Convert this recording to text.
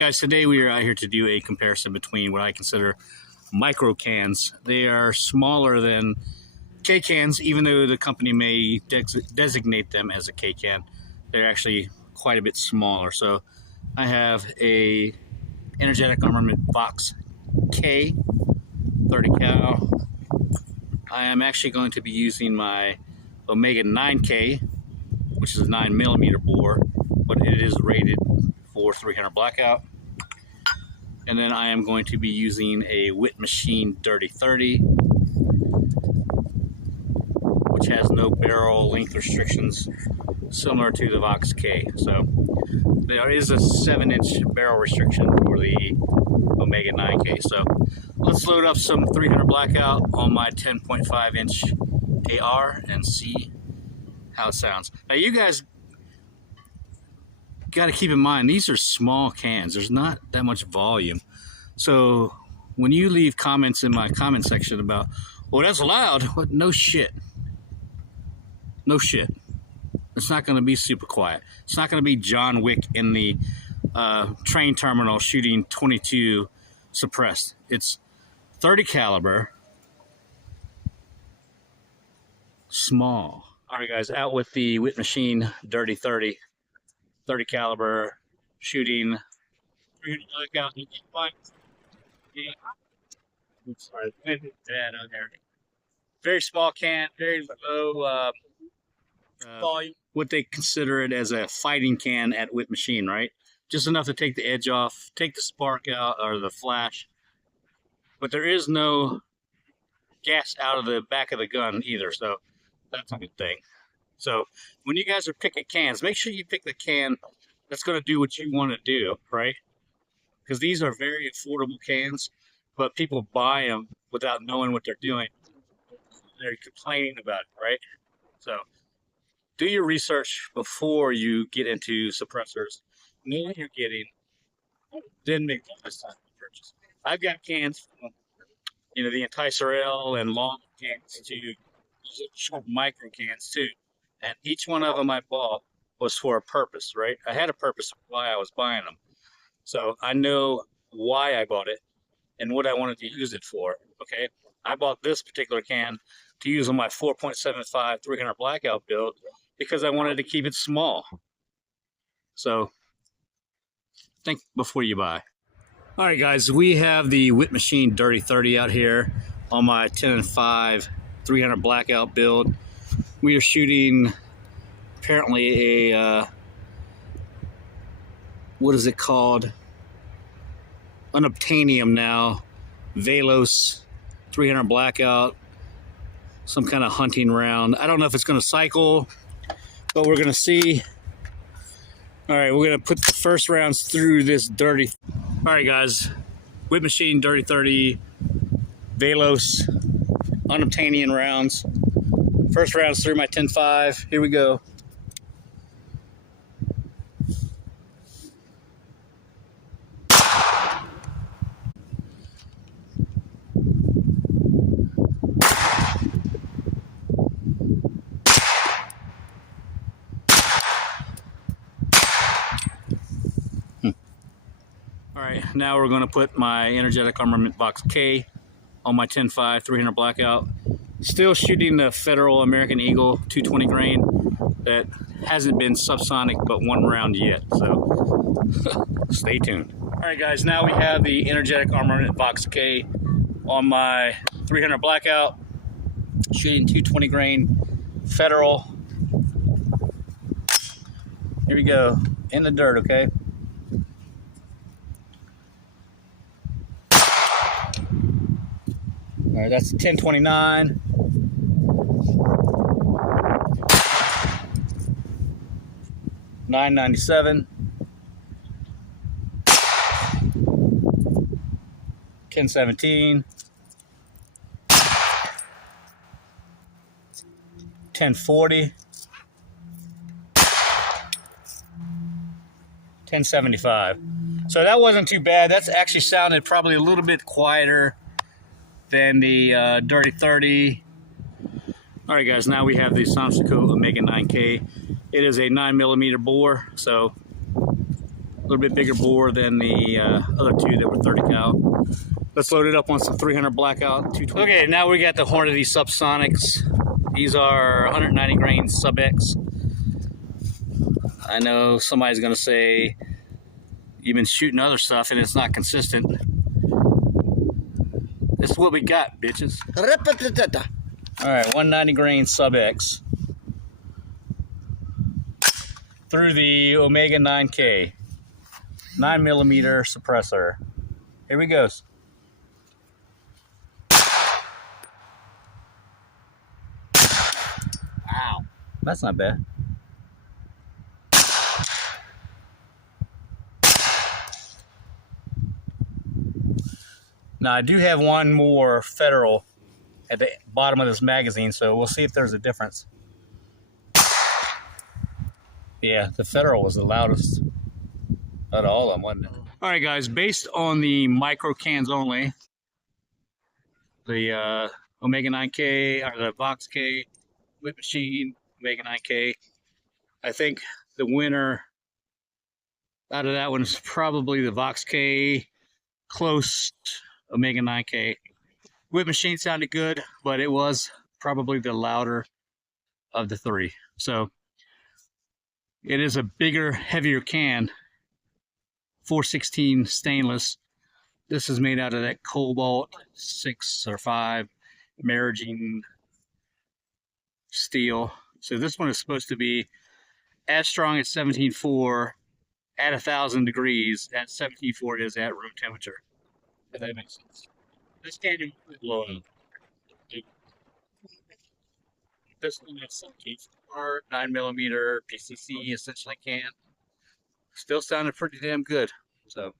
Guys, today we are out here to do a comparison between what I consider micro cans. They are smaller than K cans, even though the company may designate them as a K can. They're actually quite a bit smaller. So I have a Energetic Armament Box K 30 cal. I am actually going to be using my Omega 9K, which is a 9mm bore, but it is rated for 300 Blackout. And then I am going to be using a Witt Machine Dirty 30, which has no barrel length restrictions, similar to the Vox K. So there is a 7-inch barrel restriction for the Omega 9K. So let's load up some 300 Blackout on my 10.5-inch AR and see how it sounds. Now you guys got to keep in mind, these are small cans. There's not that much volume. So when you leave comments in my comment section about, well, that's loud, what? No shit. No shit. It's not going to be super quiet. It's not going to be John Wick in the train terminal shooting 22 suppressed. It's 30 caliber, small. All right, guys, out with the Witt Machine Dirty 30. 30 caliber shooting 300 Blackout. Sorry, very small can, very low volume. What they consider it as a fighting can at Witt Machine, right? Just enough to take the edge off, take the spark out or the flash. But there is no gas out of the back of the gun either, so that's a good thing. So when you guys are picking cans, make sure you pick the can that's going to do what you want to do, right? Because these are very affordable cans, but people buy them without knowing what they're doing. They're complaining about it, right? So do your research before you get into suppressors. Know what you're getting, then make the best time to purchase. I've got cans from, the Enticer L and long cans to short micro cans too. And each one of them I bought was for a purpose, right? I had a purpose why I was buying them. So I know why I bought it and what I wanted to use it for, okay? I bought this particular can to use on my 4.75 300 Blackout build because I wanted to keep it small. So think before you buy. All right, guys, we have the Witt Machine Dirty 30 out here on my 10.5 300 Blackout build. We are shooting apparently a, what is it called? Unobtainium now, Velos 300 Blackout, some kind of hunting round. I don't know if it's going to cycle, but we're going to see. All right, we're going to put the first rounds through this dirty. All right, guys, Witt Machine Dirty 30, Velos, Unobtainium rounds. First round's through my 10.5. Here we go. All right, now we're going to put my Energetic Armament Box K on my 10.5 300 Blackout. Still shooting the Federal American Eagle 220 grain that hasn't been subsonic but one round yet, so stay tuned. All right, guys, now we have the Energetic Armament Box K on my 300 Blackout, shooting 220 grain Federal. Here we go, in the dirt, okay? All right, that's 1029. $9.97, 1017, 1040, 1075. So that wasn't too bad. That's actually sounded probably a little bit quieter than the Dirty 30. All right, guys, now we have the Silencerco Omega 9K. It is a 9mm bore, so little bit bigger bore than the other two that were 30 cal. Let's load it up on some 300 Blackout 220. Okay, now we got the Hornady Subsonics. These are 190 grain Sub X. I know somebody's gonna say you've been shooting other stuff and it's not consistent. This is what we got, bitches. Alright, 190 grain Sub X through the Omega 9K 9mm suppressor. Here we go. Wow, that's not bad. Now I do have one more Federal at the bottom of this magazine, so we'll see if there's a difference. Yeah, the Federal was the loudest out of all of them, wasn't it? All right, guys, based on the micro cans only, the Omega 9K, or the Vox K, Witt Machine, Omega 9K, I think the winner out of that one is probably the Vox K, close Omega 9K. Witt Machine sounded good, but it was probably the louder of the three. So it is a bigger, heavier can, 416 stainless. This is made out of that cobalt 6 or 5 maraging steel. So this one is supposed to be as strong as 17.4 at 1,000 degrees. At 17.4 is at room temperature. If that makes sense. This can do blow up. This one has some case part, 9mm PCC essentially can. Still sounded pretty damn good. So